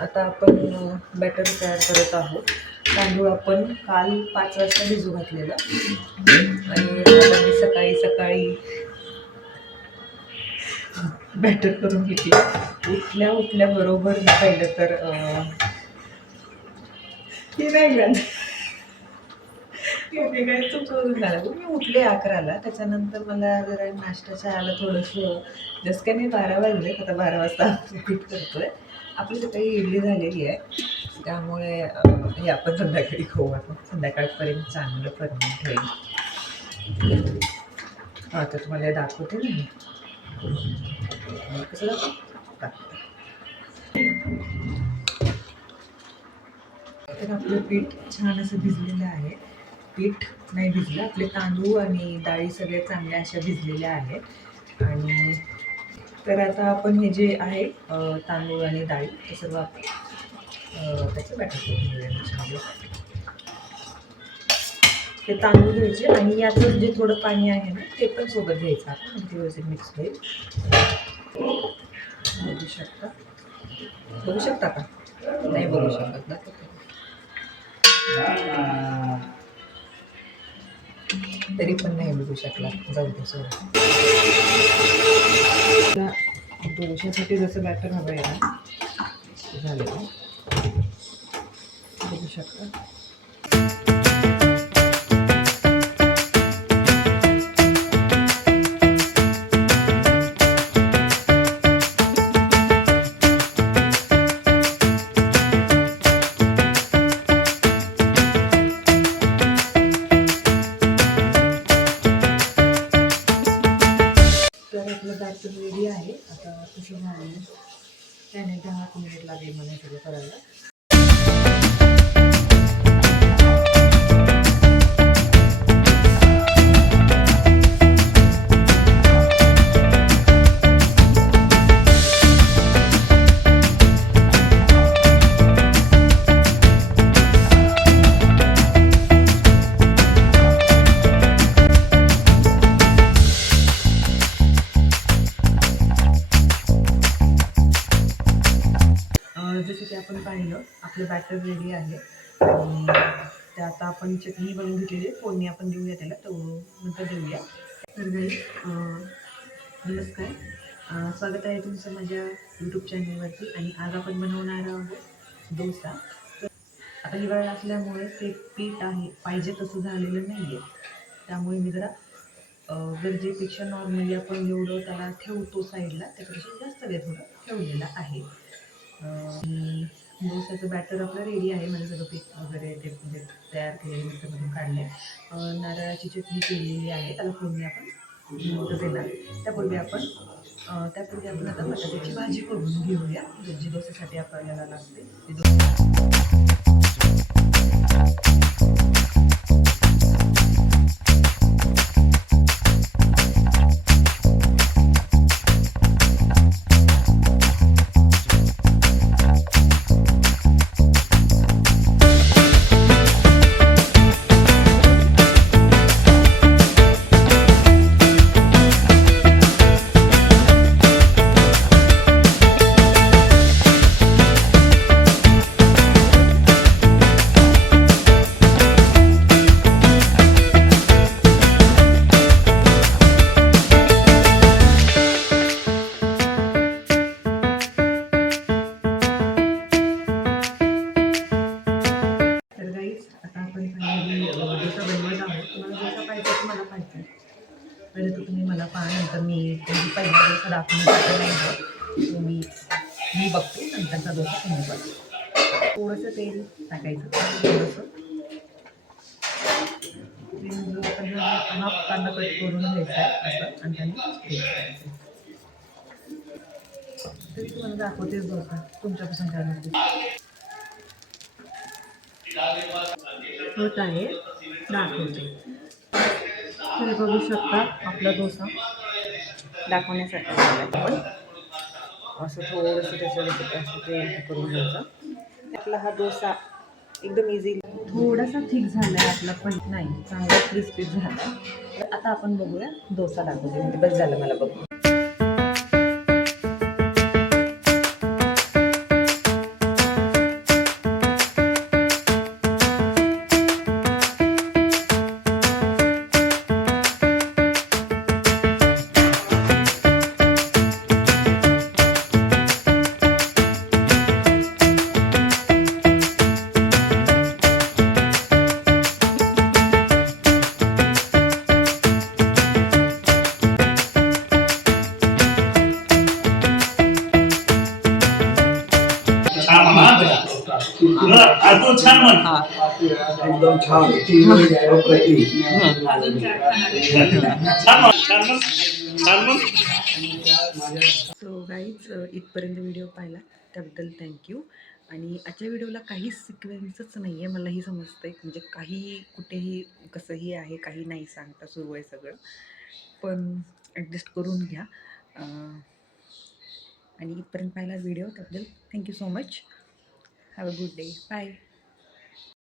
आता आपण बॅटर तयार करत आहोत. तांदूळ आपण काल 5 वाजता भिजू घातलेलं आणि आता मी सकाळी सकाळी बॅटर करून घेतली. उठल्या बरोबर मी पाहिलं तर हे नाही झालं. काय चुकवून झालं. मी उठले 11ला. त्याच्यानंतर मला जरा नाश्त्याच्या आला थोडंसं जसं काही नाही 12 वाजले. आता 12 वाजता पीठ करतोय. आपली सकाळी इडली झालेली आहे, त्यामुळे हे आपण संध्याकाळी खाऊ. आपण संध्याकाळपर्यंत चांगलं फर्मेंट होईल. हा तर तुम्हाला दाखवते ना कसं दाखवते. तर आपलं पीठ छान असं भिजलेलं आहे. पीठ नाही भिजलं, आपले तांदूळ आणि डाळी सगळ्या चांगल्या अशा भिजलेल्या आहेत. आणि तर आता आपण हे जे आहे तांदूळ आणि डाळी हे सर्व आपण त्याचं बॅटर करून घेऊया. ते तांदूळ घ्यायचे आणि याचं जे थोडं पाणी आहे ना ते पण सोबत घ्यायचं आपण, म्हणजे व्यवस्थित मिक्स होईल. बघू शकता का? नाही बघू शकत ना. तरी पण नाही बघू शकला. जाऊ दे सोडा. डोशासाठी जसं बॅटर हवं आहे ना झालं बघू शकता. तर आपलं बॅटर रेडी आहे. आता कसं झालं त्याने 10 मिनिट लागेल मला सगळं करायला. जसं की आपण पाहिलं आपलं बॅटर रेडी आहे आणि ते आता आपण चटणी बनवून घेतलेली आहे. फोडणी आपण देऊया त्याला, तो नंतर देऊया. तर गाईस नमस्कार, स्वागत आहे तुमचं माझ्या यूट्यूब चॅनलवरती. आणि आज आपण बनवणार आहोत डोसा. तर आता हिवाळा असल्यामुळे ते पीठ आहे पाहिजे तसं झालेलं नाही आहे, त्यामुळे मी जरा गरजेपेक्षा नॉर्मली आपण जेवढं त्याला ठेवतो साईडला त्याच्यापेक्षा जास्त वेळ थोडं ठेवलेलं आहे. डोसाचं बॅटर आपलं रेडी आहे. म्हणजे सगळं पीठ वगैरे ते म्हणजे तयार केलेले मिक्सरमधून काढले. नारळाची चटणी केलेली आहे, त्याला फोडणी आपण देणार. त्यापूर्वी आपण आता बटाट्याची भाजी करून घेऊया, जी डोस्यासाठी आपल्याला लागते. पहिले तर तुम्ही मला पाहण्यानंतर मी पहिला डोसा दाखवण्यासाठी नाही तो मी बघते, नंतरचा डोसा तुम्ही बघा. थोडंसं तेल टाकायचं, थोडंसं आपण हाफ कांदा कट करून घ्यायचा आहे असं आणि त्यांनी तरी तुम्हाला दाखवतेच डोसा तुमच्यापासून काय म्हणते होत आहे दाखवते. तुम्ही बघू शकता आपला डोसा दाखवण्यासाठी आपण असं थोडंसं त्याच्यावरती असं तेल करून घ्यायचं. आपला हा डोसा एकदम इझी, थोडासा थिक झाला आहे आपला, पण नाही चांगला क्रिस्पी झाला. तर आता आपण बघूया डोसा दाखवते, म्हणजे बस झालं मला बघू. हां एकदम छान सो गाईज इथपर्यंत व्हिडिओ पाहिला त्याबद्दल थँक्यू. आणि आजच्या व्हिडिओला काही सिक्वेन्सच नाही आहे, मलाही समजतं आहे, म्हणजे काही कुठेही कसंही आहे, काही नाही सांगता सुरू आहे सगळं, पण ॲडजस्ट करून घ्या. आणि इथपर्यंत पाहिला व्हिडिओ त्याबद्दल thank you so much. Have a good day. Bye.